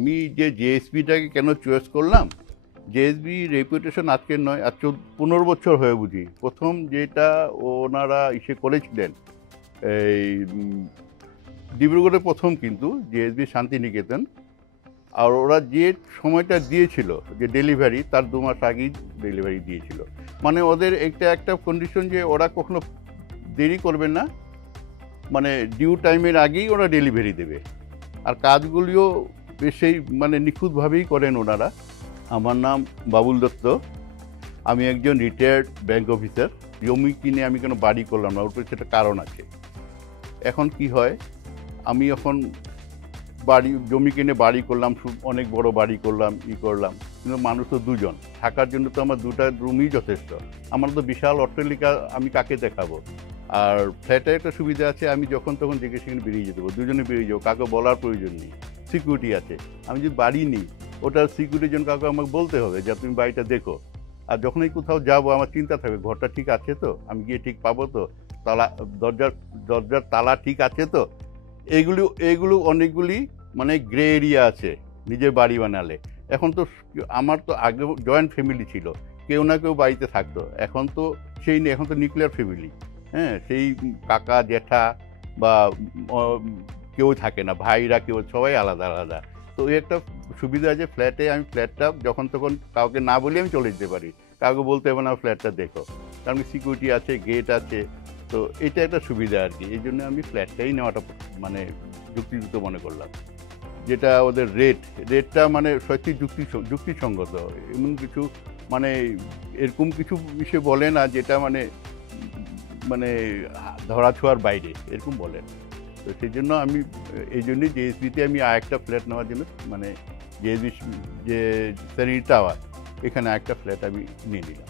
আমি যে জেএসবিটাকে কেন চয়েস করলাম, জেএসবি রেপুটেশন আজকের নয়, আজ 15 বছর হয়ে বুঝি। প্রথম যেটা ওনারা করেছিলেন এই ডিব্রুগড়ে প্রথম কিন্তু জেএসবি শান্তিনিকেতন, আর ওরা যে সময়টা দিয়েছিল যে ডেলিভারি, তার 2 মাস আগেই ডেলিভারি দিয়েছিল। মানে ওদের একটা কন্ডিশন যে ওরা কখনো দেরি করবে না, মানে ডিউ টাইমের আগেই ওরা ডেলিভারি দেবে। আর কাজগুলিও সেই মানে নিখুঁতভাবেই করেন ওনারা। আমার নাম বাবুল দত্ত, আমি একজন রিটায়ার্ড ব্যাংক অফিসার। জমি কিনে আমি কেন বাড়ি করলাম না, ওর পেছনে একটা কারণ আছে। এখন কি হয়, আমি এখন জমি কিনে বাড়ি করলাম, অনেক বড় বাড়ি করলাম, করলাম, কিন্তু মানুষ তো দুজন, থাকার জন্য তো আমার 2টা রুমই যথেষ্ট। আমার তো বিশাল অট্টালিকা, আমি কাকে দেখাবো? আর ফ্ল্যাটে একটা সুবিধা আছে, আমি যখন তখন যেখানে সেখানে বেরিয়ে যেতে পারবো, দুজনে বেরিয়ে যাবো, কাউকে বলার প্রয়োজন নেই, সিকিউরিটি আছে। আমি যদি বাড়ি নিই, ওটার সিকিউরিটির জন্য কাউকে আমাকে বলতে হবে যে তুমি বাড়িটা দেখো। আর যখনই কোথাও যাবো আমার চিন্তা থাকবে ঘরটা ঠিক আছে তো, আমি গিয়ে ঠিক পাবো তো, তালা দরজার তালা ঠিক আছে তো। এইগুলো অনেকগুলি মানে গ্রে এরিয়া আছে নিজের বাড়ি বানালে। এখন তো আমার তো আগে জয়েন্ট ফ্যামিলি ছিল, কেউ না কেউ বাড়িতে থাকতো, এখন তো সেই নেই, এখন তো নিউক্লিয়ার ফ্যামিলি। হ্যাঁ, সেই কাকা জ্যাঠা বা কেউ থাকে না, ভাইরা কেউ, সবাই আলাদা আলাদা। তো এই একটা সুবিধা আছে ফ্ল্যাটে, আমি ফ্ল্যাটটা যখন তখন কাউকে না বলে আমি চলে যেতে পারি, কাউকে বলতে হবে না ফ্ল্যাটটা দেখো, কারণ সিকিউরিটি আছে, গেট আছে। তো এটা একটা সুবিধা আর কি, এই জন্য আমি ফ্ল্যাটটাই নেওয়াটা মানে যুক্তিযুক্ত মনে করলাম। যেটা ওদের রেটটা মানে সত্যি যুক্তিসঙ্গত, এমন কিছু মানে এরকম কিছু বিষয় বলে না যেটা মানে মানে ধরাছোঁয়ার বাইরে এরকম বলেন। তো সেই জন্য আমি এই জন্যই জেএসবিতে আমি আরেকটা ফ্ল্যাট নেওয়ার জন্য মানে জেএসবি যে সেরেনিটি টাওয়ার, এখানে একটা ফ্ল্যাট আমি নিয়ে নিলাম।